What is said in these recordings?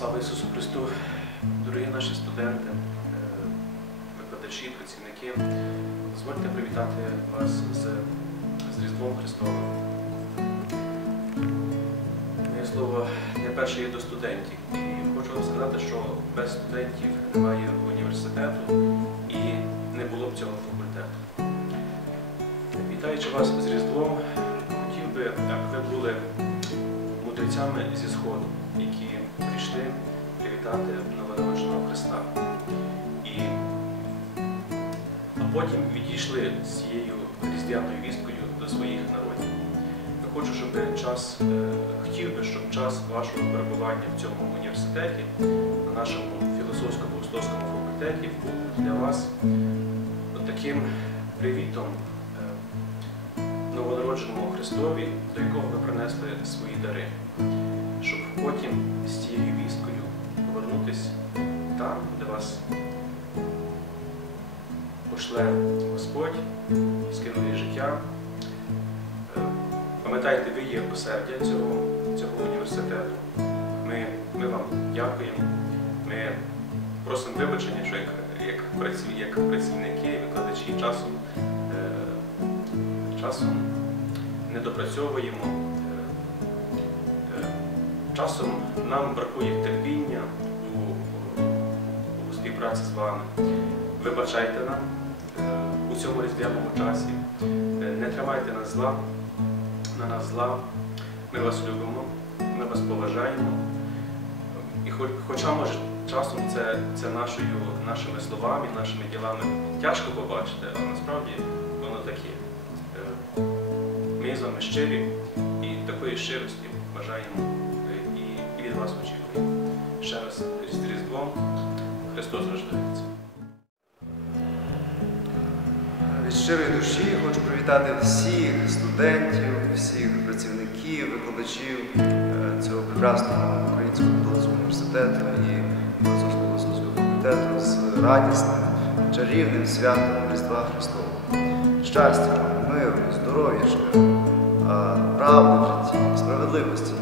Слава Ісусу Христу! Дорогі наші студенти, е, викладачі, працівники, дозвольте привітати вас з, з Різдвом Христовим. Моє слово не перше є до студентів. І хочу вам сказати, що без студентів немає університету і не було б цього факультету. Вітаючи вас з Різдвом, хотів би, як ви були мудрецями зі Сходу, які прийшли привітати новонародженого Христа. І, а потім відійшли з цією різдвяною вісткою до своїх народів. Я хочу, щоб час, е, хотів би, щоб час вашого перебування в цьому університеті, на нашому філософсько-богословському факультеті, був для вас таким привітом е, новонародженому Христові, до якого ви принесли свої дари, потім з цією вісткою повернутися там, де вас пошле Господь, скинули життя. Е, Пам'ятайте, ви є осердя цього, цього університету. Ми, ми вам дякуємо. Ми просимо вибачення, що як, як, як працівники, викладачі часом, е, часом не допрацьовуємо. Е, Часом нам бракує терпіння у, у співпраці з вами. Вибачайте нам е, у цьому різдвяному часі. Е, Не тримайте нас зла, на нас зла. Ми вас любимо, ми вас поважаємо. І хоч, хоча, може, часом це, це нашою, нашими словами, нашими ділами тяжко побачити, але насправді воно таке. Е, Ми з вами щирі і такої щирості бажаємо від вас очікуємо. Ще раз з Різдвом Христос рождається. Від щирої душі хочу привітати всіх студентів, всіх працівників, викладачів е, цього прекрасного українського католицького університету і філософського факультету з радісним, чарівним святом Різдва Христового. Щастя, миру, здоров'ячка, е, правди в житті, справедливості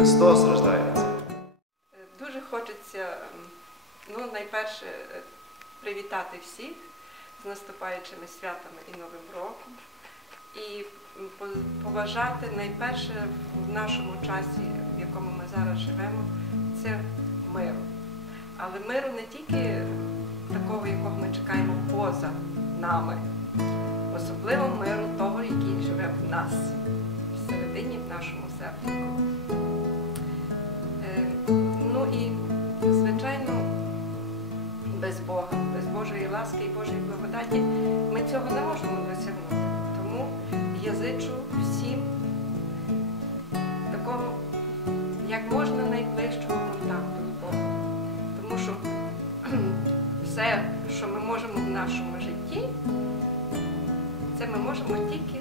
Христос рождається. Дуже хочеться, ну, найперше, е, привітати всіх з наступаючими святами і Новим роком. І побажати найперше в нашому часі, в якому ми зараз живемо, це миру. Але миру не тільки такого, якого ми чекаємо поза нами, особливо миру того, який живе в нас, всередині, в нашому серці. Ласки і Божої благодаті ми цього не можемо досягнути. Тому я зичу всім такого як можна найближчого контакту з Богом. Тому що все, що ми можемо в нашому житті, це ми можемо тільки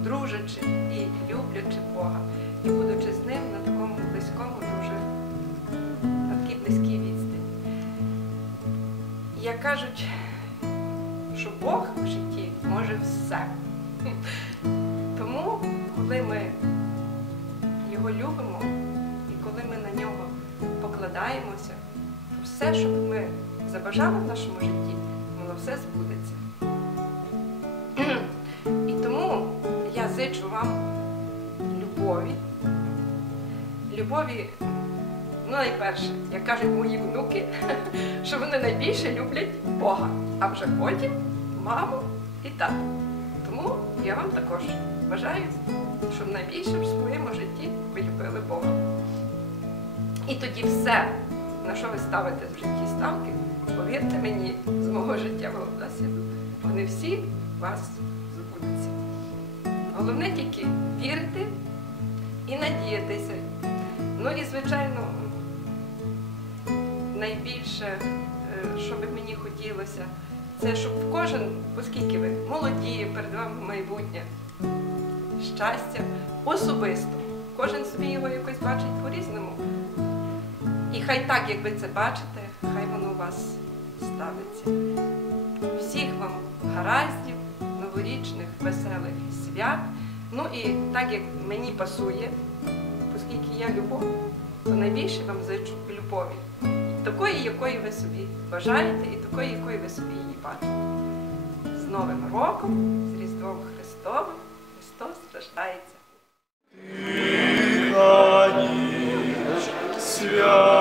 дружачи і люблячи Бога, і будучи з ним на такому близькому, дуже Як кажуть, що Бог в житті може все. Тому, коли ми його любимо і коли ми на нього покладаємося, то все, що ми забажали в нашому житті, воно все збудеться. І тому я зичу вам любові. Любові, ну найперше, як кажуть мої внуки, що вони найбільше люблять Бога, а вже потім маму і тату. Тому я вам також бажаю, щоб найбільше в своєму житті ви любили Бога. І тоді все, на що ви ставите в житті ставки, повірте мені, з мого життєвого досвіду, вони всі вас збудуться. Головне тільки вірити і надіятися. Ну і, звичайно, найбільше, е, що би мені хотілося, це щоб кожен, оскільки ви молоді, перед вами майбутнє, щастя особисто. Кожен собі його якось бачить по-різному. І хай так, як ви це бачите, хай воно у вас ставиться. Всіх вам гараздів, новорічних, веселих свят. Ну і так як мені пасує оскільки я любов, то найбільше вам зичу любові такої, якої ви собі бажаєте, і такої, якої ви собі її бачите. З Новим роком, з Різдвом Христовим, Христос рождається. Свят.